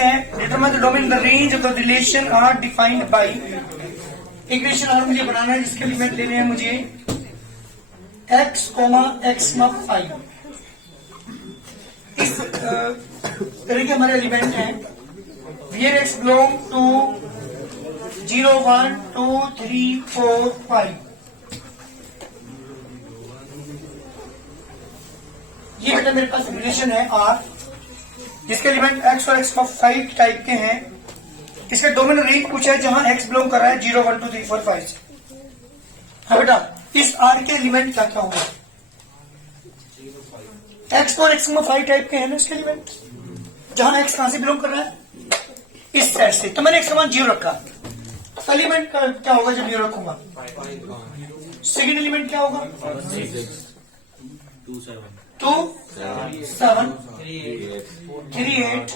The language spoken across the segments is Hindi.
है determine the domain the range of the relation R defined by. एक रिलेशन आर मुझे बनाना है जिसके एलिमेंट लेने हैं मुझे x, x, 5। इस तरह के हमारे एलिमेंट हैं where x belong to 0, 1, 2, 3, 4, 5। ये बेटा मेरे पास रिलेशन है R जिसके एलिमेंट x और x 5 टाइप के हैं। इसका डोमेन रेंज पूछा है जहां x बिलोंग कर रहा है 0, 1, 2, 3, 4, 5। हाँ बेटा इस R के एलिमेंट क्या क्या होंगे? x और x 5 टाइप के हैं ना इसके एलिमेंट, जहां x कहां से बिलोंग कर रहा है? इस साइड से। तो मैंने x का मान 0 रखा। एलिमेंट क्या होगा जब 0 रखूंगा? सेकेंड एलिमेंट क्या होगा? 2, 7, 3, 8,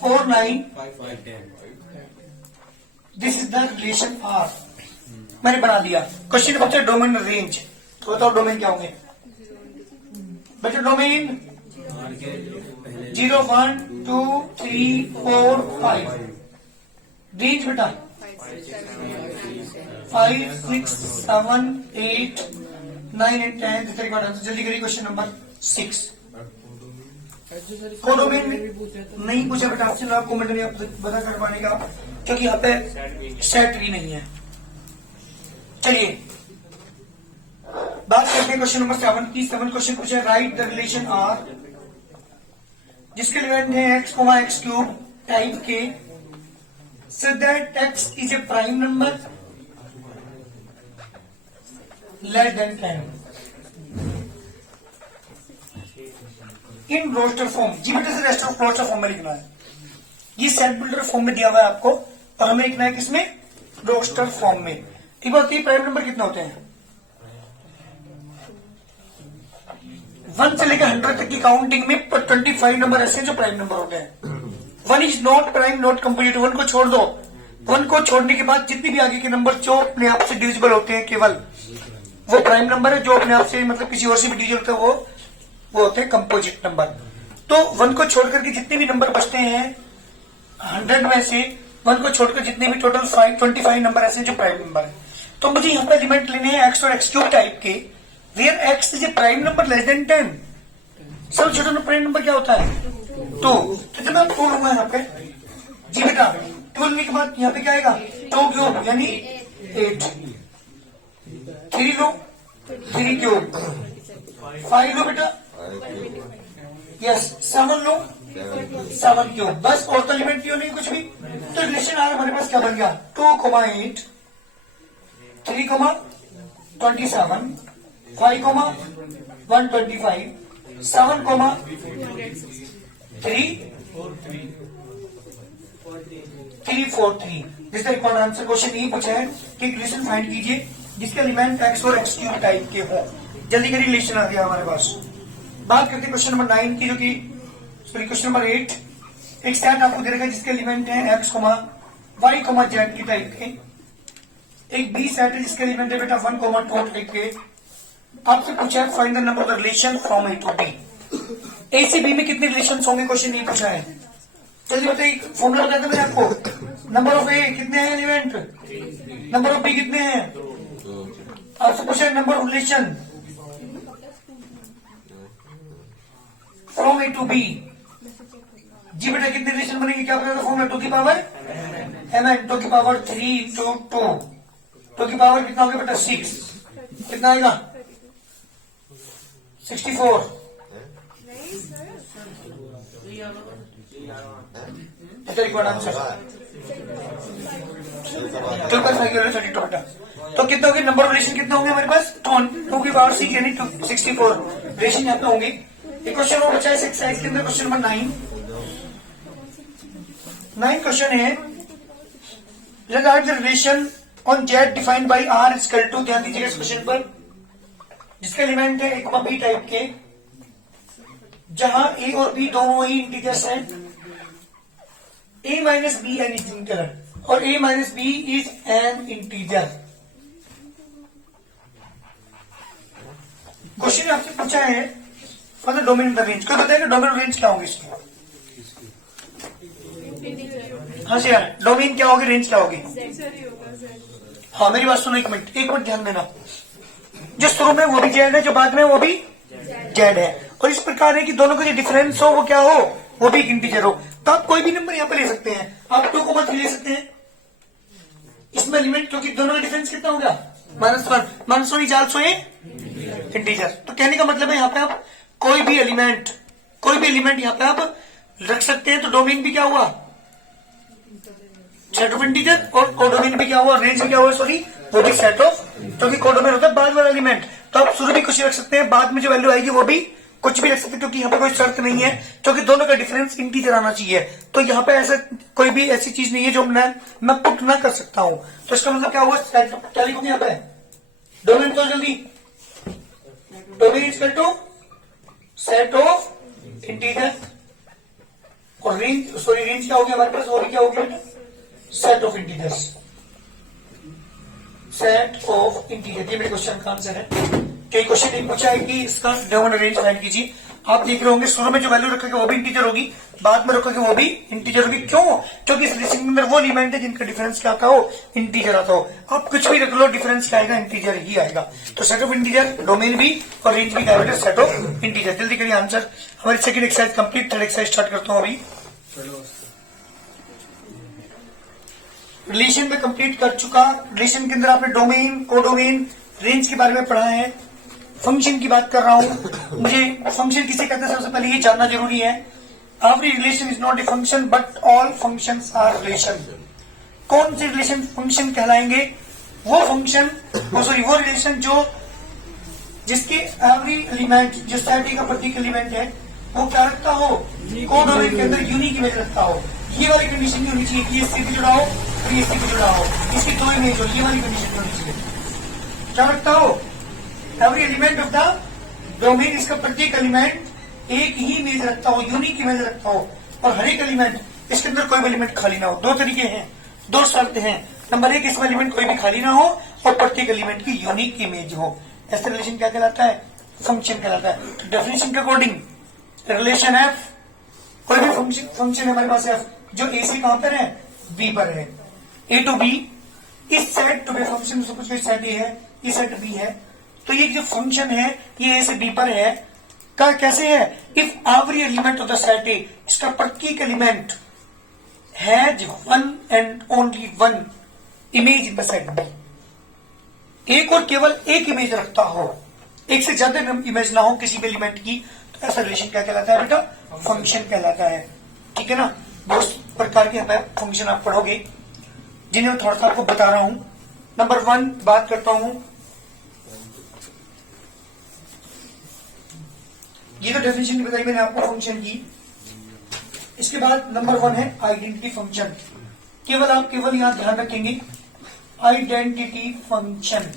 4, 9। This is the relation R। मैंने बना दिया। क्वेश्चन कब से डोमेन रेंज, तो बताओ डोमेन क्या होंगे बेटा? डोमेन 0, 1, 2, 3, 4, 5। रेंज बेटा 5, 6, 7, 8, 9 and 10। This is answer. जल्दी करिए क्वेश्चन नंबर 6। को डोमेन नहीं पूछा बेटा आपसे, आप कमेंट नहीं आप बता कर पाने का, क्योंकि यहाँ पे सेट भी नहीं है। चलिए बात करते हैं क्वेश्चन नंबर 7 की। 7 क्वेश्चन पूछा है राइट द रिलेशन R जिसके एलिमेंट है x, x³ टाइप के so that x is a prime number less than 10 in roster form. जी बेटा से रोस्टर फॉर्म में लिखना है। ये सेट बिल्डर फॉर्म में दिया हुआ है आपको और हमें लिखना है किसमें? रोस्टर फॉर्म में। ठीक बात। ये प्राइम नंबर कितने होते हैं? 1 से लेकर 100 तक की काउंटिंग में 25 नंबर ऐसे हैं जो प्राइम नंबर होते हैं। 1 is not prime not complete. 1 को छोड़ दो। 1 को छोड़ने के बाद जितने भी आगे के नंबर जो अपने आप से डिविजिबल होते हैं केवल वो प्राइम नंबर है। जो अपने आप से मतलब किसी और से भी डिविजिबल होते हैं वो होते हैं कंपोजिट नंबर। तो 1 को छोड़कर के जितने भी नंबर बचते हैं 100 में से 1 को छोड़कर जितने भी टोटल 25 नंबर ऐसे जो प्राइम नंबर है। तो मुझे यहाँ पर एलिमेंट लेने हैं x और x³ टाइप के where x is a prime number less than 10। सबसे छोटा प्राइम नंबर क्या होता है? 2। कितना 2 लूंगा यहाँ पे? जी बेटा 2 लेने के बाद यहाँ पे क्या आएगा? 2³ यानी 8। 3 लो, 3³ 5 लो बेटा, यस 7 लो, 7³ बस। और तो एलिमेंट क्यों नहीं कुछ भी। तो रिलेशन आ हमारे पास क्या बन गया? 2, 8, 3, 27, 5, 125, 7, 3, 4, 3। जिसका रिकॉर्ड आंसर क्वेश्चन यही पूछा है कि रिलेशन फाइंड कीजिए जिसके एलिमेंट x और x³ टाइप के हो। जल्दी करिए रिलेशन आ गया हमारे पास। बात करते हैं क्वेश्चन नंबर 9 की, जो कि सॉरी क्वेश्चन नंबर 8। एक सेट आपको दे रखा है जिसके एलिमेंट है x, y, z की टाइप के। एक बी सेट है जिसके एलिमेंट है बेटा 1, 2 टाइप के। आपसे पूछा है find the number of the relation from A to B. A से बी में कितने रिलेशन होंगे क्वेश्चन नहीं पूछा है। जल्दी बताइए फॉर्मूला बताया था मैंने आपको। नंबर ऑफ ए कितने हैं एलिमेंट, नंबर ऑफ बी कितने हैं। आपसे पूछा है number of relation from A to B. जी बेटा कितने रिलेशन बनेंगे क्या पता था फॉर्मूला? 2 की पावर mn 2 की पावर 3 2 2 की पावर कितना होगा बेटा? 6। कितना आएगा? 64। रिकॉर्ड आंसर 32 बेटा। तो कितने होंगे नंबर ऑफ रिलेशन? कितने होंगे हमारे पास? 2 की पावर 6 यानी 64 रिलेशन यहाँ पे होंगे। एक क्वेश्चन और बचा है एक्सरसाइज के अंदर, क्वेश्चन नंबर 9 क्वेश्चन है regard the relation on Z defined by R is equal to। ध्यान दीजिएगा इस क्वेश्चन पर, जिसका एलिमेंट है a, b टाइप के, जहां a और b दोनों ही इंटीजर्स हैं। a minus b N integer और a minus b is an integer. Question आपसे पूछा है मतलब डोमेन द रेंज। कोई बताएगा डोमेन रेंज क्या होंगे इसकी? हाँ जी यार, डोमेन क्या होगी, रेंज क्या होगी? सर ही होगा सर। हाँ मेरी बात सुनो, एक मिनट ध्यान देना। जो शुरू में वो भी जेड है, जो बाद में वो भी जेड है, और इस प्रकार है कि दोनों का जो डिफरेंस हो वो क्या हो, वो भी इंटीजर हो। तो आप कोई भी नंबर यहाँ पे ले सकते हैं, आप 2,3 ले सकते हैं इसमें एलिमेंट, क्योंकि दोनों का डिफरेंस कितना होगा, -1। -1 इज आल्सो ए इंटीजर। तो कहने का मतलब है यहाँ पे आप कोई भी एलिमेंट यहाँ पे आप रख सकते हैं। तो डोमेन भी क्या हुआ, सेट ऑफ इंटीजर, और कोडोमेन भी क्या हुआ, रेंज भी क्या हुआ, सॉरी वो भी सेट ऑफ, क्योंकि कोडोमेन होता है बाद वाला एलिमेंट। तो आप शुरू में कुछ रख सकते हैं, बाद में जो वैल्यू आएगी वो भी कुछ भी रख सकते हैं, क्योंकि यहाँ पे कोई शर्त नहीं है, क्योंकि दोनों का डिफरेंस इंटीजर आना चाहिए। तो यहाँ पे ऐसा कोई भी ऐसी चीज नहीं है जो मैं पुट ना कर सकता हूं। तो इसका मतलब क्या हुआ, क्या लिखूंगे यहाँ पे, डोमेन तो जल्दी, domain is equal to set of integer, और रेंज, सॉरी रेंज क्या होगी हमारे पास, और क्या होगी, set of integers, set of integer. ये मेरे क्वेश्चन का आंसर है। कई क्वेश्चन एक पूछा है कि इसका डेमोन रेंज फाइंड कीजिए। आप देख रहे होंगे शुरू में जो वैल्यू रखोगे वो भी इंटीजर होगी, बाद में रखोगे वो भी इंटीजर होगी। क्यों? क्योंकि इस रिलेशन के अंदर वो एलिमेंट है जिनका डिफरेंस क्या आता हो, इंटीजर आता हो। आप कुछ भी रख लो, डिफरेंस क्या आएगा, इंटीजर ही आएगा। तो सेट ऑफ इंटीजर, डोमेन भी और रेंज भी क्या है, सेट ऑफ इंटीजर। जल्दी करिए आंसर। हमारी second exercise complete, third exercise start करता हूँ अभी। रिलेशन में कंप्लीट कर चुका। रिलेशन के अंदर आपने डोमेन, कोडोमेन, रेंज के बारे में पढ़ा है। फंक्शन की बात कर रहा हूं। मुझे फंक्शन किसे कहते हैं सबसे पहले ये जानना जरूरी है। Every relation is not a function but all functions are relation. कौन से रिलेशन फंक्शन कहलाएंगे? वो फंक्शन, सॉरी वो रिलेशन जो जिसके एवरी एलिमेंट, जो सेट का प्रत्येक एलिमेंट है वो क्या रखता हो, कोडोमेन के अंदर यूनिक इमेज रखता हो। ये वाली कंडीशन नहीं होनी चाहिए कि ये इससे भी जुड़ा हो और ये इससे भी जुड़ा हो, इसकी दो इमेज हो, ये वाली कंडीशन होनी चाहिए। क्या रखता हो, every element of the domain, इसका प्रत्येक एलिमेंट एक ही इमेज रखता हो, यूनिक इमेज रखता हो, और हर एक एलिमेंट इसके अंदर कोई भी एलिमेंट खाली ना हो। दो तरीके हैं, दो शर्त हैं। नंबर 1, इसमें एलिमेंट कोई भी खाली ना हो और प्रत्येक एलिमेंट की यूनिक इमेज हो। ऐसा रिलेशन क्या कहलाता है, फंक्शन कहलाता है। तो डेफिनेशन के अकॉर्डिंग रिलेशन एफ, कोई भी फंक्शन है हमारे पास एफ, जो ए से कहां पर है, बी पर है, ए टू बी, इस set to B function, suppose कोई सेट ए है, ये सेट बी है, तो ये जो फंक्शन है ये ए से बी पर है, का कैसे है, if every element of the set A, इसका प्रत्येक element has one and only one image in the set B, एक और केवल एक इमेज रखता हो, एक से ज्यादा इमेज ना हो किसी भी एलिमेंट की, तो ऐसा रिलेशन क्या कहलाता है बेटा, फंक्शन कहलाता है। ठीक है ना। बहुत प्रकार के फंक्शन आप पढ़ोगे जिन्हें मैं थोड़ा सा आपको बता रहा हूं। नंबर 1 बात करता हूं, ये तो डेफिनेशन बताई मैंने आपको फंक्शन की। इसके बाद नंबर 1 है आइडेंटिटी फंक्शन। केवल यहां ध्यान रखेंगे, आइडेंटिटी फंक्शन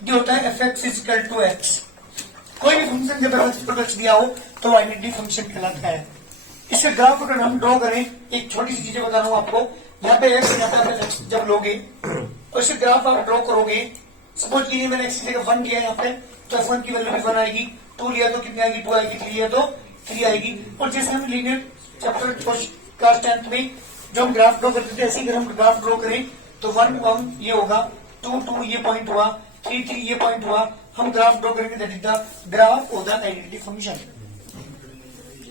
जो होता है fx is equal to x. कोई भी फंक्शन जब fx दिया हो तो आइडेंटिटी फंक्शन कहलाता है। इससे ग्राफ अगर हम ड्रॉ करें, एक छोटी सी चीजें बता रहा हूं आपको, यहाँ पे x, यहाँ पे x जब लोगे तो इससे ग्राफ आप ड्रॉ करोगे। सपोज कीजिए मैंने x की जगह 1 लिया यहाँ पे, तो f1 की वैल्यू भी 1 आएगी, 2 लिया तो कितनी आएगी, 2 आएगी, 3 लिया तो 3 आएगी। और जैसे हम लीनियर चैप्टर क्लास 10th में जो हम ग्राफ ड्रॉ करते थे, ऐसे अगर हम ग्राफ ड्रॉ करें तो 1 1 ये होगा, 2 2 ये पॉइंट हुआ, 3 3 ये पॉइंट हुआ, हम ग्राफ ड्रॉ करेंगे, that is the graph of the identity function.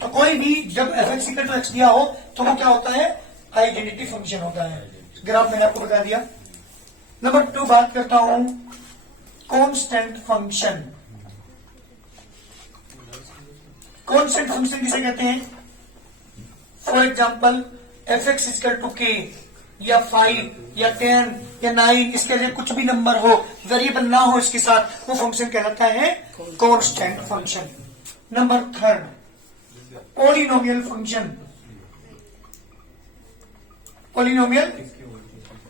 तो कोई भी जब fx इक्वल टू एक्स दिया हो तो वो क्या होता है, आइडेंटिटी फंक्शन होता है। ग्राफ मैंने आपको बता दिया। नंबर 2 बात करता हूं कांस्टेंट फंक्शन। कांस्टेंट फंक्शन किसे कहते हैं? For example fx equal to k या 5 या 10 या 9, इसके लिए कुछ भी नंबर हो, वेरिएबल ना हो इसके साथ, वो फंक्शन कहलाता है constant function. Number 3 polynomial function. Polynomial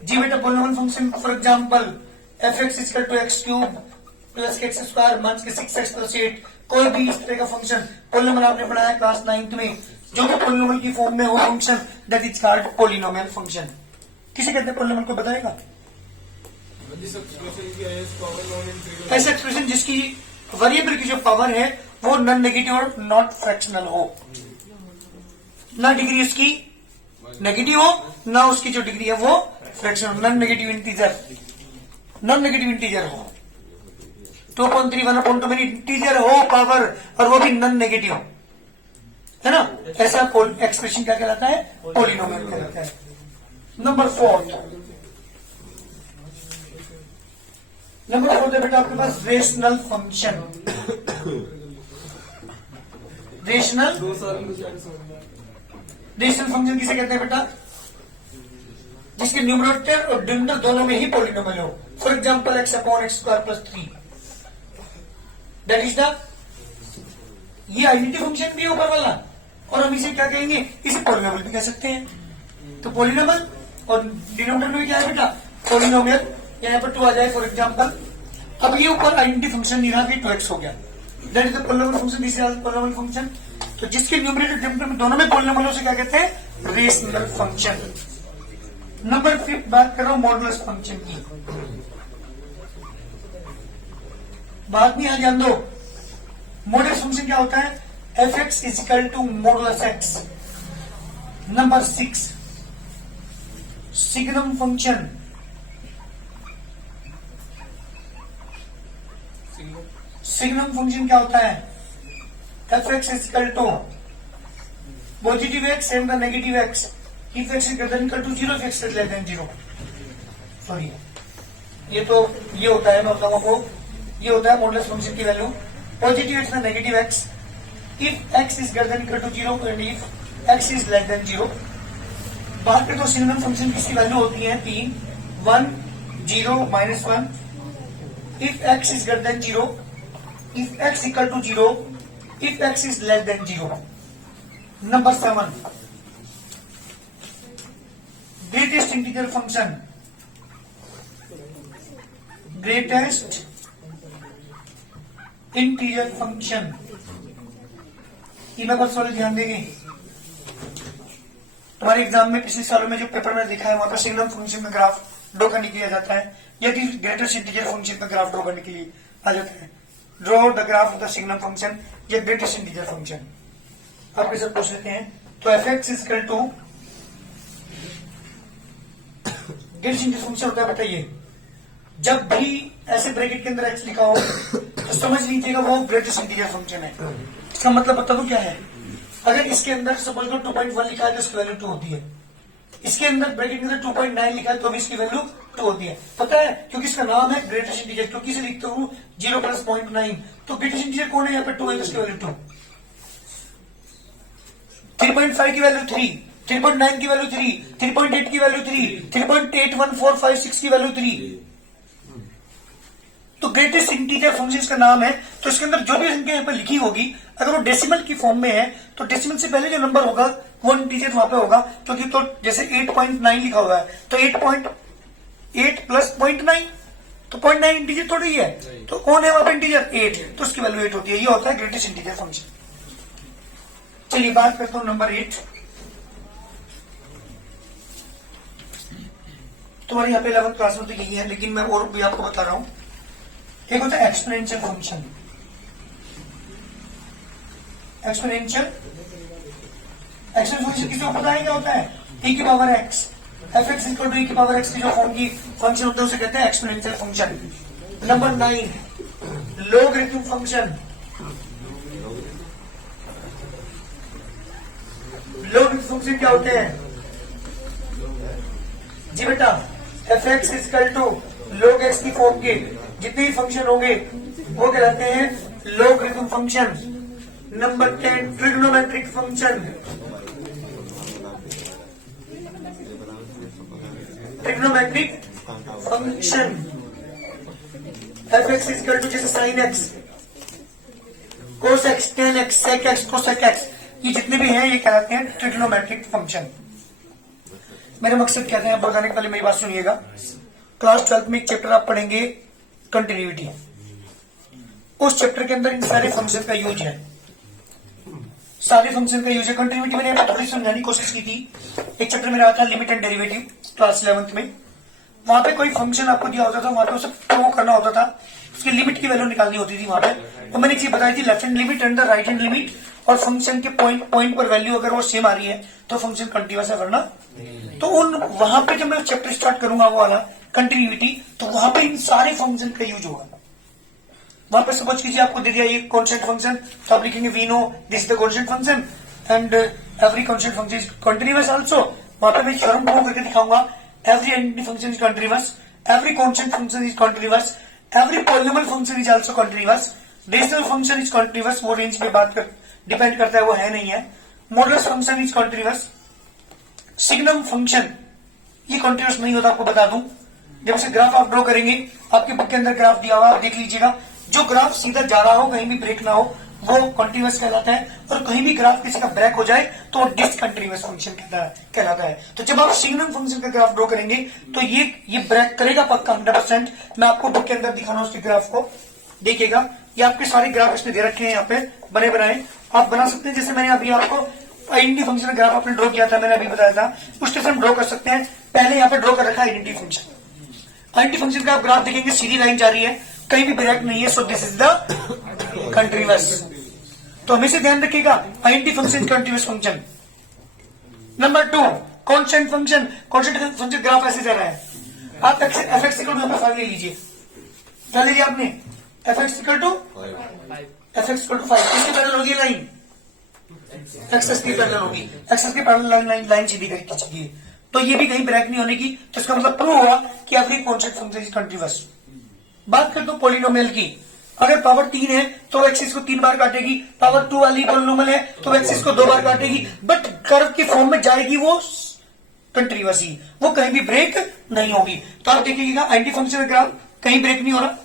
जी बेटा, polynomial function for example fx equal to x cube plus x square minus के 6x प्लस 8, कोई भी इस तरह का फंक्शन पॉलिनोमियल आपने पढ़ाया क्लास 9th में, जो कि पॉलिनोमियल की फॉर्म में हो function, that is called polynomial function. किसे कहते हैं पॉलिनोमियल, को बताएगा? ऐसा एक्सप्रेशन जिसकी वेरिएबल की जो पावर है वो नॉन नेगेटिव और नॉट फ्रैक्शनल हो। ना डिग्री उसकी नेगेटिव हो, ना उसकी जो डिग्री है वो fraction, non negative integer, non negative integer हो, 2.31 में इंटीजर हो पावर और वो भी नॉन नेगेटिव, है ना, ऐसा एक्सप्रेशन क्या कहलाता है? पॉलिनोमियल कहलाता है। नंबर 4 है बेटा आपके पास रेशनल फंक्शन। रेशनल फंक्शन किसे कहते हैं बेटा? जिसके न्यूमरेटर और डिनोमिनेटर दोनों में ही पॉलिनोमियल हो। For example x/x² + 3, that is the, ये आइडेंटिटी फंक्शन भी है ऊपर वाला, और हम इसे क्या कहेंगे? इसे पॉलिनोमियल भी कह सकते हैं। तो पॉलिनोमियल और डिनोमिनेटर में क्या है बेटा? पॉलिनोमियल। यहाँ पर 2 आ जाए फॉर एग्जाम्पल। अब ये ऊपर आइडेंटिटी फंक्शन नहीं रहा, 2x हो गया, that is the polynomial function, this is polynomial function. तो जिसके न्यूमरेटर डिनोमिनेटर दोनों में पॉलिनोमियल उसे क्या कहते हैं? Rational function. नंबर 5 बात कर रहा हूं मॉडुलस फंक्शन की। बात नहीं, ध्यान दो। मॉडुलस फंक्शन क्या होता है? f(x) = modulus x। Number 6 signum function. Signum function क्या होता है? f(x) = positive x and the negative x if x is greater than equal to 0, if x is less than 0। Sorry, ये तो ये होता है, मैं बताऊं आपको, ये होता है मॉडुलस फंक्शन की वैल्यू। पॉजिटिव x में negative x if x is greater than equal to 0 and if x is less than 0। बात करें तो सिग्नम फंक्शन की वैल्यू होती है 3, 1, 0, -1 if x is greater than 0, if x equal to 0, if x is less than 0। Number 7 greatest integer function. Greatest integer function, मैं बस वाले ध्यान देंगे। तुम्हारे एग्जाम में पिछले सालों में जो पेपर में दिखा है वहां पर सिग्नम फंक्शन का ग्राफ ड्रॉ करने के लिए जाता है, यदि ग्रेटेस्ट इंटीजर फंक्शन का ग्राफ ड्रॉ करने के लिए आ जाता है। Draw the graph of the signum function या ग्रेटेस्ट इंटीजर फंक्शन। आपके सब पूछ लेते हैं। तो f(x) = ग्रेटेस्ट इंटीजर फंक्शन होता है, बताइए। जब भी ऐसे ब्रैकेट के अंदर x लिखा हो तो समझ लीजिएगा वो ग्रेटेस्ट इंटीजर फंक्शन है। इसका मतलब बता दो क्या है? अगर इसके अंदर सपोज को 2.1 लिखा है तो इसकी वैल्यू 2 होती है। इसके अंदर ब्रैकेट के अंदर 2.9 लिखा है तो भी इसकी वैल्यू 2 होती है। पता है, क्योंकि इसका नाम है ग्रेटेस्ट इंटीजर, क्योंकि इसे लिखते हूँ 0 + 0.9, तो ग्रेटेस्ट इंटीजर कौन है? यहाँ पे 2 है तो इसकी वैल्यू 2। 3.5 की वैल्यू 3, 3.9 की वैल्यू 3, 3.8 की वैल्यू 3, 3.81456 की वैल्यू 3। तो ग्रेटेस्ट इंटीजर फंक्शन का नाम है। तो इसके अंदर जो भी संख्या यहाँ पर लिखी होगी, अगर वो डेसिमल की फॉर्म में है तो डेसिमल से पहले जो नंबर होगा वो इंटीजर वहां पे होगा। क्योंकि तो जैसे 8.9 लिखा हुआ है तो 8.8 + 0.9, तो 0.9 इंटीजर थोड़ी है, तो कौन है वहां पे इंटीजर? 8, तो उसकी वैल्यू 8 होती है। ये होता है ग्रेटेस्ट इंटीजर फंक्शन। चलिए बात करता हूं नंबर 8। तुम्हारे यहाँ पे 11th क्लास में तो यही है, लेकिन मैं और भी आपको बता रहा हूं। एक होता है एक्सपोनेंशियल फंक्शन। एक्सपोनेंशियल फंक्शन किसी को पता है क्या होता है? e⁻x। f(x) = e⁻x की जो फॉर्म की फंक्शन होता है उसे कहते हैं exponential function. Number 9 logarithm function. Logarithm function क्या होते हैं? जी बेटा, f(x) = log x की फॉर्म के जितने भी फंक्शन होंगे वो कहलाते हैं logarithm function. Number 10 trigonometric function. Trigonometric function f(x) = जैसे sin x, cos x, tan x, sec x, cosec x, ये जितने भी हैं ये कहलाते हैं ट्रिग्नोमेट्रिक फंक्शन। मेरा मकसद क्या था आप बताने के पहले मेरी बात सुनिएगा। क्लास 12 में एक चैप्टर आप पढ़ेंगे कंटिन्यूटी। उस चैप्टर के अंदर इन सारे फंक्शन का यूज है, सारे फंक्शन का यूज है। कंटिन्यूटी मैंने आपको थोड़ी समझाने की कोशिश की थी। एक चैप्टर मेरा आता है limit and derivative class 11th में। वहां पे कोई फंक्शन आपको दिया होता था, वहां पे उसे प्रूव करना होता था, उसकी लिमिट की वैल्यू निकालनी होती थी वहां पे। तो मैंने एक चीज बताई थी, left hand limit and the right hand limit और फंक्शन के पॉइंट पर वैल्यू अगर वो सेम आ रही है तो फंक्शन कंटिन्यूअस है, वरना तो उन वहां पे जब मैं चैप्टर स्टार्ट करूंगा वो वाला कंटिन्यूटी, तो वहां पे इन सारे फंक्शन का यूज होगा। वहां पे सपोज कीजिए आपको दे दिया ये कांस्टेंट फंक्शन, तो आप लिखेंगे we know this is the constant function and every constant function is continuous also. वहां पे मैं थ्योरम प्रूव करके दिखाऊंगा every identity function is continuous, every constant function is continuous, every polynomial function is also continuous, decimal function is continuous, वो रेंज पे बात कर डिपेंड करता है, वो है नहीं है। Modulus function is continuous, signum function ये कंटिन्यूअस नहीं होता, आपको बता दूं। जब से ग्राफ आप ड्रॉ करेंगे, आपके बुक के अंदर ग्राफ दिया हुआ, आप देख लीजिएगा, जो ग्राफ सीधा जा रहा हो, कहीं भी ब्रेक ना हो, वो कंटिन्यूअस कहलाता है, और कहीं भी ग्राफ किसी का ब्रेक हो जाए तो डिसकंटिन्यूअस फंक्शन कहलाता है। तो जब आप सिग्नम फंक्शन का ग्राफ ड्रॉ करेंगे तो ये ब्रेक करेगा पक्का 100%। मैं आपको बुक के अंदर दिखाना उसके ग्राफ को, देखिएगा। ये आपके सारे ग्राफ इसमें दे रखे हैं, यहाँ पे बने बनाए, आप बना सकते हैं। जैसे मैंने अभी आपको आइडेंटिटी फंक्शन का ग्राफ आपने ड्रॉ किया था, मैंने अभी बताया था, उस तरह से हम ड्रॉ कर सकते हैं। पहले यहाँ पे ड्रॉ कर रखा है आइडेंटिटी फंक्शन। आइडेंटिटी फंक्शन का आप ग्राफ देखेंगे, सीधी लाइन जा रही है, कहीं भी ब्रेक नहीं है, so this is the continuous. तो हमेशा ध्यान रखिएगा, identity function continuous function. Number 2 constant function. Constant function graph ऐसे जा रहा है, आप एफ एक्स इक्वल टू 5 ले लीजिए, क्या ले लिया आपने, एफ एक्स इक्वल टू 5, इसके पैरेलल होगी लाइन, एक्सेस की पैरेलल होगी, एक्सेस के पैरेलल लाइन सीधी खींचिए, तो ये भी कहीं ब्रेक नहीं होने की। तो इसका मतलब प्रूव हुआ कि every constant function is continuous. बात करते हो पॉलिनोमियल की, अगर पावर 3 है तो एक्सिस को 3 बार काटेगी, पावर 2 वाली पॉलिनोमियल है तो एक्सिस को 2 बार काटेगी, बट कर्व के फॉर्म में जाएगी वो कंटिन्यूअस ही, वो कहीं भी ब्रेक नहीं होगी। तो आप देखिएगा आइडेंटिटी फंक्शन का ग्राफ कहीं ब्रेक नहीं हो रहा,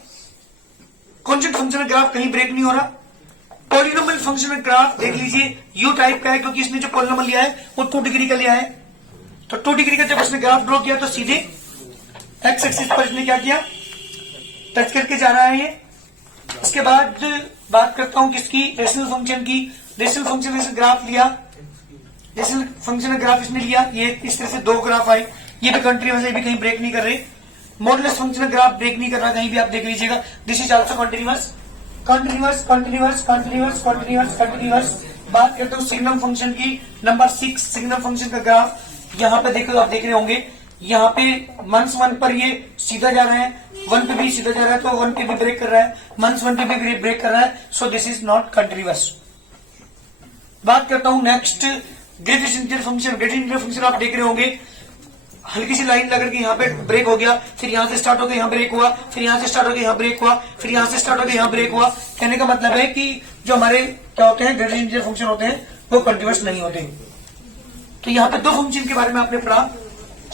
कांस्टेंट फंक्शन का ग्राफ कहीं ब्रेक नहीं हो रहा। पॉलिनोमियल फंक्शन का ग्राफ देख लीजिए, यू टाइप का है, क्योंकि इसने जो पॉलिनोमियल लिया है वो 2 डिग्री का लिया है, तो 2 डिग्री का जब इसने ग्राफ ड्रॉ किया तो सीधे एक्स एक्सिस पर इसने क्या किया, टच करके जा रहा है ये। इसके बाद बात करता हूं किसकी, रेशनल फंक्शन की। रेशनल फंक्शन ने ग्राफ लिया, रेशनल फंक्शन का ग्राफ इसने लिया, ये इस तरह से 2 ग्राफ आए, ये भी कंटिन्यूअस है, भी कहीं ब्रेक नहीं कर रहे। मॉडुलस फंक्शन का ग्राफ ब्रेक नहीं कर रहा, कहीं भी आप देख लीजिएगा, this is also continuous, continuous continuous continuous continuous continuous. बात करते हो सिग्नम फंक्शन की, नंबर 6 सिग्नम फंक्शन का ग्राफ। यहाँ पे देखो, आप देख रहे होंगे, यहाँ पे मंथ्स 1 पर ये सीधा जा रहा है, 1 पे भी सीधा जा रहा है, तो 1 पे भी ब्रेक कर रहा है, मंथ्स 1 पे भी ब्रेक कर रहा है, so this is not continuous. बात करता हूं next greatest integer function. Greatest integer function आप देख रहे होंगे, हल्की सी लाइन लगा के यहाँ पे ब्रेक हो गया, फिर यहाँ से स्टार्ट होकर यहाँ ब्रेक हुआ, फिर यहाँ से स्टार्ट होकर यहाँ ब्रेक हुआ, फिर यहाँ से स्टार्ट होकर यहाँ ब्रेक हुआ। कहने का मतलब है कि जो हमारे क्या होते हैं ग्रेटेस्ट इंटीजर फंक्शन होते हैं वो कंटिन्यूअस नहीं होते। तो यहाँ पे 2 फंक्शन के बारे में आपने पढ़ा,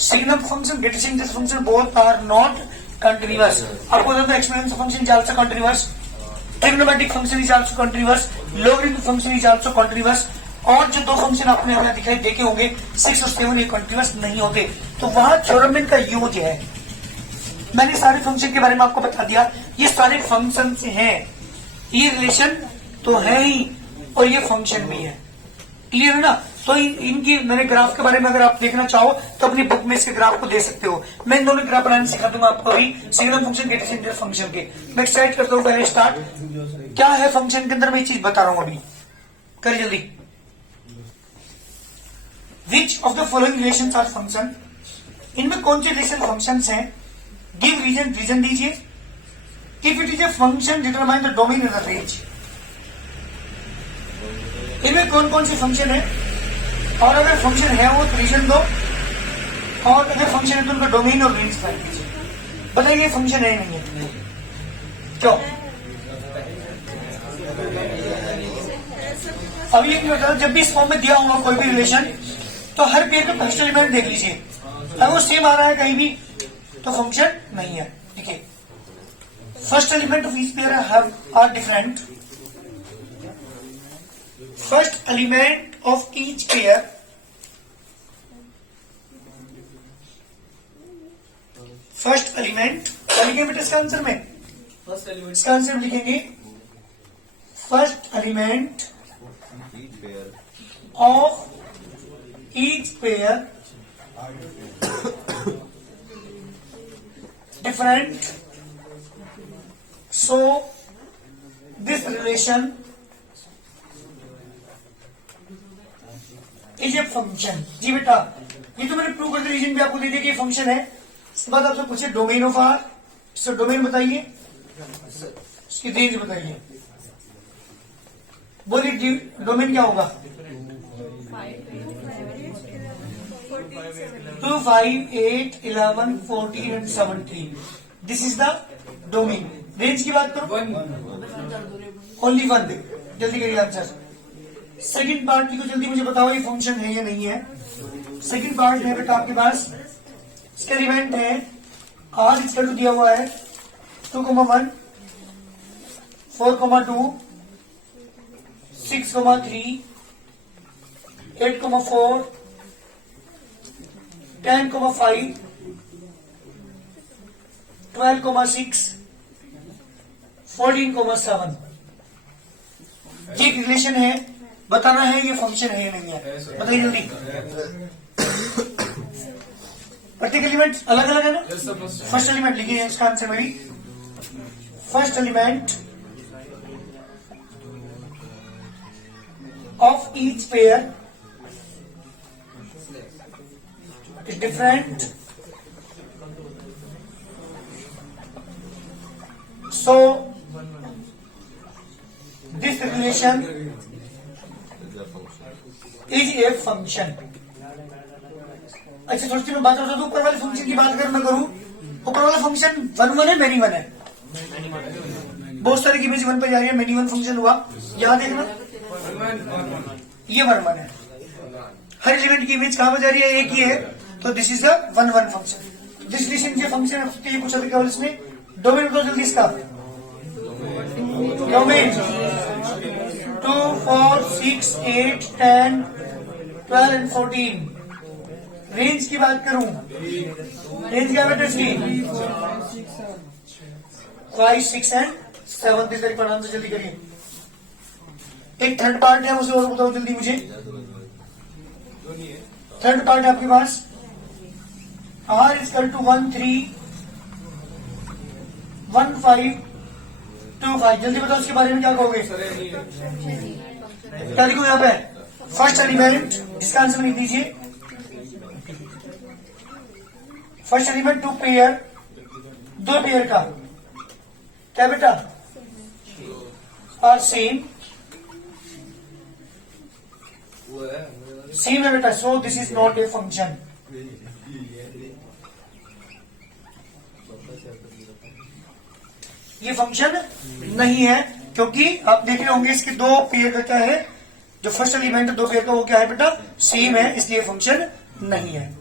signum function, greatest integer function, both are not continuous. आपको exponential function is also continuous, trigonometric function is also continuous, logarithmic function is also continuous. और जो 2 फंक्शन आपने हमें दिखाई देखे होंगे 6 और 7, ये कंटिन्यूअस नहीं होते। तो वहां थ्योरम का यूज है। मैंने सारे फंक्शन के बारे में आपको बता दिया, ये सारे फंक्शन हैं, ये रिलेशन तो है ही और ये फंक्शन भी है, क्लियर है ना। तो इनकी मैंने ग्राफ के बारे में अगर आप देखना चाहो तो अपनी बुक में इसके ग्राफ को दे सकते हो। मैं इन दोनों ग्राफ बनाने सिखा दूंगा आपको अभी, signum function, greatest integer function के। मैं एक्साइट करता हूँ, पहले स्टार्ट क्या है फंक्शन के अंदर, मैं ये चीज बता रहा हूं अभी, कर जल्दी। Which of the following relations are function, इनमें कौन से रिलेशन फंक्शंस हैं, गिव रीजन, रीजन दीजिए। If it is a function determine the domain in the range, इनमें कौन कौन से फंक्शन है, और अगर फंक्शन है वो तो रीजन दो, और अगर फंक्शन है तो उनका डोमेन और रेंज फाइंड कीजिए। बताइए फंक्शन है नहीं है, क्यों? अभी ये होता है, जब भी इस फॉर्म में दिया होगा कोई भी रिलेशन, तो हर पेज में फर्स्ट एलिमेंट देख लीजिए, अगर वो सेम आ रहा है कहीं भी तो फंक्शन नहीं है। देखिए first element of each pair are different, first element of each pair first element क्या लिखेंगे बेटा इसका आंसर में, इसका आंसर लिखेंगे first element of each pair different, so this relation is a function. जी बेटा, ये तो मैंने प्रूव करके रीजन भी आपको दे दिया कि फंक्शन है। इसके बाद आपसे पूछे डोमेन ऑफ आर, इसका डोमेन बताइए, इसकी रेंज बताइए। बोलिए डोमेन क्या होगा? 2, 5, 8, 11, 14 and 17। This is the domain. Range की बात करो, ओनली वन। जल्दी करिए आंसर। सेकंड पार्ट को जल्दी मुझे बताओ, ये फंक्शन है या नहीं है। सेकंड पार्ट है बेटा आपके पास, इसका एलिमेंट है आर इसका टू दिया हुआ है 2,1, 4,2, 6,3, 8,4, 10,5, 12,6, 14,7। ये रिलेशन है, बताना है ये फंक्शन है या नहीं है। बताइए जल्दी। प्रत्येक एलिमेंट अलग अलग है ना। फर्स्ट एलिमेंट लिखिए इसका आंसर मेरी। First element of each pair is different, so this relation is a function। अच्छा थोड़ी सी मैं बात करता हूँ, ऊपर वाले फंक्शन की बात अगर मैं करूं, ऊपर वाला फंक्शन 1 है, मेनी 1 है। बहुत सारी इमेज 1 पे जा रही है, मेनी 1 फंक्शन हुआ। यहाँ देखना, ये 1 है। हर एलिमेंट की इमेज कहां पर जा रही है? एक ही है, तो दिस इज द 1 फंक्शन। जिस रिलेशन के फंक्शन ये पूछा था केवल इसमें। डोमेन बताओ जल्दी इसका। Domain 2, 4, 6, 8, 10, 12 and 14। रेंज की बात करूं, रेंज क्या बेटा इसकी? 5, 6 एंड 7। तीसरी पढ़ाना तो जल्दी करिए। एक थर्ड पार्ट है, उसे और बताओ जल्दी मुझे। थर्ड पार्ट है आपके पास R इक्वल टू 1, 3, 1, 5, 2, 5। जल्दी बताओ इसके बारे में क्या कहोगे? क्या लिखो यहाँ पे? फर्स्ट एलिमेंट, इसका आंसर लिख दीजिए। फर्स्ट एलिमेंट 2 पेयर, 2 पेयर का क्या बेटा? और सेम है बेटा। So this is not a function. ये फंक्शन नहीं है, क्योंकि आप देख रहे होंगे इसके 2 पेयर का क्या है, जो फर्स्ट एलिमेंट 2 पेयर का वो क्या है बेटा? सेम है, इसलिए फंक्शन नहीं है।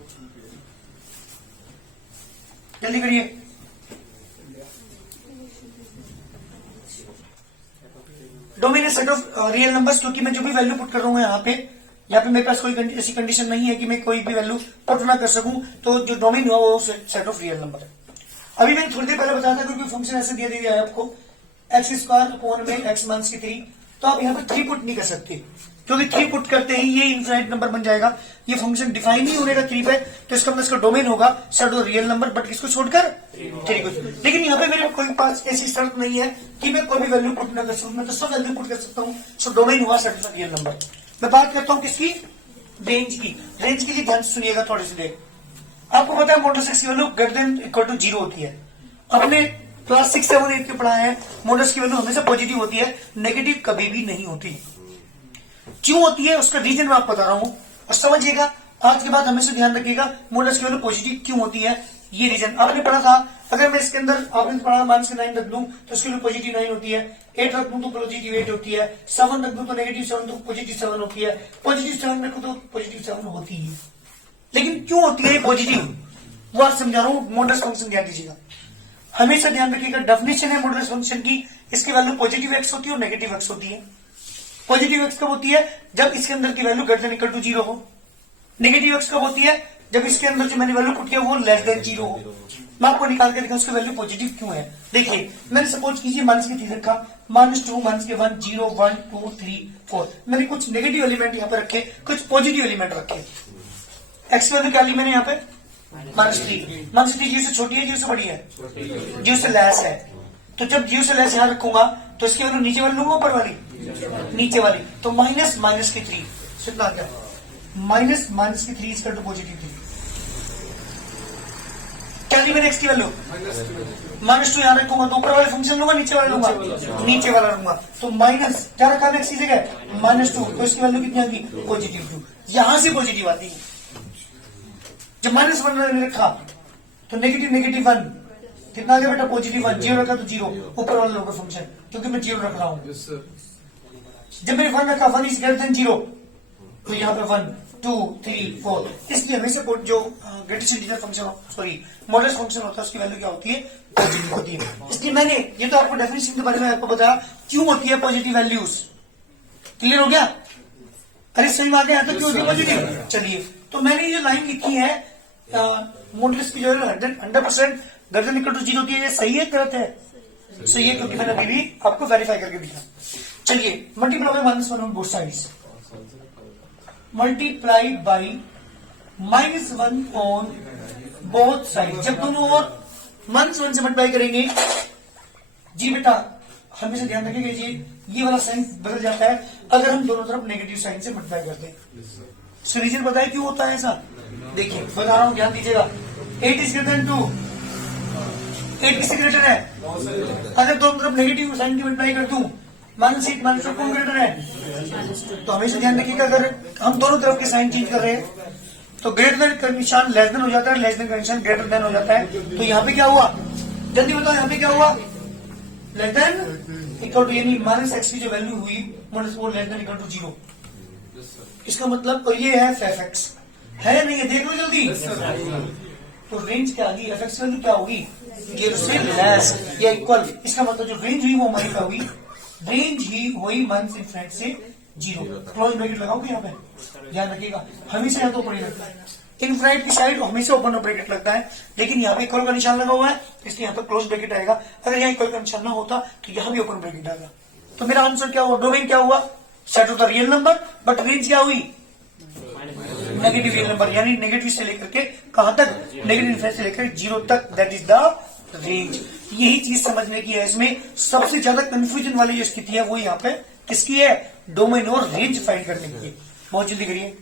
जल्दी करिए। डोमेन है सेट ऑफ रियल नंबर्स, क्योंकि मैं जो भी वैल्यू पुट कर रहा हूँ यहाँ पे मेरे पास कोई ऐसी कंडीशन नहीं है कि मैं कोई भी वैल्यू पुट ना कर सकूं, तो जो डोमेन हुआ वो सेट ऑफ रियल नंबर है। अभी मैंने थोड़ी देर पहले बताया था, क्योंकि फंक्शन ऐसे दिया है आपको x²/(x-3), तो आप यहाँ पे 3 पुट नहीं कर सकते, क्योंकि 3 पुट करते ही ये इनफाइनाइट नंबर बन जाएगा। ये फंक्शन डिफाइन नहीं होने का 3 पे, तो इसका मतलब इसका डोमेन होगा set of real number, but किसको छोड़कर? 3 को। लेकिन यहाँ पे मेरे कोई पास ऐसी शर्त नहीं है कि मैं कोई भी वैल्यू पुट ना कर सकूं, मैं तो सब वैल्यू पुट कर सकता हूँ। सो डोमेन हुआ सेट ऑफ रियल नंबर। मैं बात करता हूँ किसकी? रेंज की। रेंज के लिए ध्यान से सुनिएगा थोड़ी सी देर। आपको पता है मॉडुलस x की value greater than equal to 0 होती है। अपने क्लास 6, 7, 8 के पढ़ा है, मॉडुलस की वैल्यू हमेशा पॉजिटिव होती है, नेगेटिव कभी भी नहीं होती। क्यों होती है उसका रीजन मैं आपको बता रहा हूं, और समझिएगा। आज के बाद हमेशा ध्यान रखिएगा मॉडुलस की वैल्यू पॉजिटिव क्यों होती है, ये रीजन आपने पढ़ा था। अगर मैं इसके अंदर आपने पढ़ा -9 रख दूं तो इसकी वैल्यू पॉजिटिव 9 होती है, 8 रख दूं तो पॉजिटिव 8 होती है, 7 रख दूं तो नेगेटिव 7 तो पॉजिटिव 7 होती है, पॉजिटिव 7 रखूं तो पॉजिटिव 7 होती है। लेकिन क्यों होती है पॉजिटिव, वो आप समझा रहा हूं। मॉडुलस फंक्शन ध्यान दीजिएगा, हमेशा ध्यान रखिएगा। डेफिनेशन है मॉडुलस फंक्शन की, इसकी वैल्यू पॉजिटिव x होती है और नेगेटिव x होती है। पॉजिटिव x कब होती है? जब इसके अंदर की value greater than equal to 0 हो। नेगेटिव x कब होती है? जब इसके अंदर जो मैंने वैल्यू पुट किया वो लेस देन 0 हो। मैं आपको निकाल के दिखा उसकी वैल्यू पॉजिटिव क्यों है। देखिए, मैंने सपोज कीजिए -3 रखा, -2, -1, 0, 1, 2, 3, 4। मैंने कुछ नेगेटिव एलिमेंट यहाँ पे रखे, कुछ पॉजिटिव एलिमेंट रखे। x की वैल्यू क्या ली मैंने यहाँ पे? -3। -3 जीरो से छोटी है, जीरो से बड़ी है? जीरो से लेस है। तो जब जीरो से लेस यहाँ रखूंगा तो इसकी वैल्यू नीचे वाली लूंगा ऊपर वाली? नीचे वाली। तो माइनस की 3 कितना आ गया? माइनस माइनस की 3 इक्वल टू पॉजिटिव 3। क्या ली मैंने एक्स की वैल्यू? -2 यहाँ रखूंगा तो ऊपर वाले फंक्शन लूंगा, नीचे वाला लूंगा, नीचे वाला लूंगा। तो माइनस क्या रखा है एक्स की जगह? -2, तो इसकी वैल्यू कितनी आती? +2। यहां से पॉजिटिव आती है। जब -1 मैंने रखा तो -1 कितना आ गया बेटा? +1। 0 रखा तो 0, ऊपर वाला लोग फंक्शन, क्योंकि मैं 0 रख रहा हूं। जब मैंने 1 रखा 1 इज ग्रेटर देन 0, तो यहाँ पे 1 2 3 4, इसलिए हमेशा जो greatest integer function, sorry moderate function होता है, उसकी वैल्यू क्या होती है? पॉजिटिव होती है। इसलिए मैंने ये तो आपको डेफिनेशन के बारे में आपको बताया क्यों होती है पॉजिटिव वैल्यूज। क्लियर हो गया? अरे सही बात है, यहाँ तक क्यों होती है पॉजिटिव? चलिए, तो मैंने ये लाइन लिखी है मॉडरेट की जो है 100% ग्रेटर देन इक्वल टू 0 होती है। ये सही है गलत है? सही है, क्योंकि मैंने अभी भी आपको वेरीफाई करके दिया। चलिए, multiply by -1 on both sides, multiply by -1 on both side. जब दोनों और -1 से मल्टीप्लाई करेंगे जी बेटा, हमेशा ध्यान रखिएगा जी, ये वाला साइन बदल जाता है अगर हम दोनों तरफ नेगेटिव साइन से मल्टीप्लाई करते हैं। सो रीजन बताए क्यों होता है ऐसा? देखिए बता रहा हूं, ध्यान दीजिएगा। 8 इज ग्रेटर देन 2, 8 किससे ग्रेटर है? अगर दोनों तरफ नेगेटिव साइन की मल्टीप्लाई कर दूं, -8 -2 कौन ग्रेटर है? तो हमेशा ध्यान रखिएगा, अगर हम दोनों तरफ के साइन चेंज कर रहे हैं तो ग्रेटर देन का निशान लेस देन हो जाता है, लेस देन का निशान ग्रेटर देन हो जाता है। तो यहाँ पे क्या हुआ? जल्दी बताओ, यहाँ पे क्या हुआ? लेस देन इक्वल टू, यानी -x की जो वैल्यू हुई वो लेस देन इक्वल टू 0। इसका मतलब, और ये है f(x) है या नहीं है? देख लो जल्दी। तो रेंज क्या आ गई? f(x) वैल्यू क्या होगी? ये उससे लेस या इक्वल। इसका मतलब जो रेंज हुई वो हमारी क्या हुई? रेंज ही हुई -∞ से 0। क्लोज ब्रैकेट लगाओगे यहाँ पे, ध्यान रखिएगा, हमेशा यहाँ तो ऊपर ही लगता है। इनफाइनाइट की साइड हमेशा ओपन ब्रैकेट लगता है, लेकिन यहाँ पे इक्वल का निशान लगा हुआ है, इसलिए यहाँ पे क्लोज ब्रैकेट आएगा। अगर यहाँ इक्वल का निशान ना होता तो यहाँ भी ओपन ब्रैकेट आएगा। तो मेरा आंसर क्या हुआ? डोमेन क्या हुआ? Set of the real number, but range क्या हुई? नेगेटिव रियल नंबर, यानी नेगेटिव से लेकर के कहां तक? नेगेटिव इनफाइनाइट से लेकर 0 तक, दैट इज द रेंज। यही चीज समझने की है। इसमें सबसे ज्यादा कंफ्यूजन वाली जो स्थिति है वो यहाँ पे किसकी है? डोमेन और रेंज फाइंड करने की। बहुत जल्दी करिए।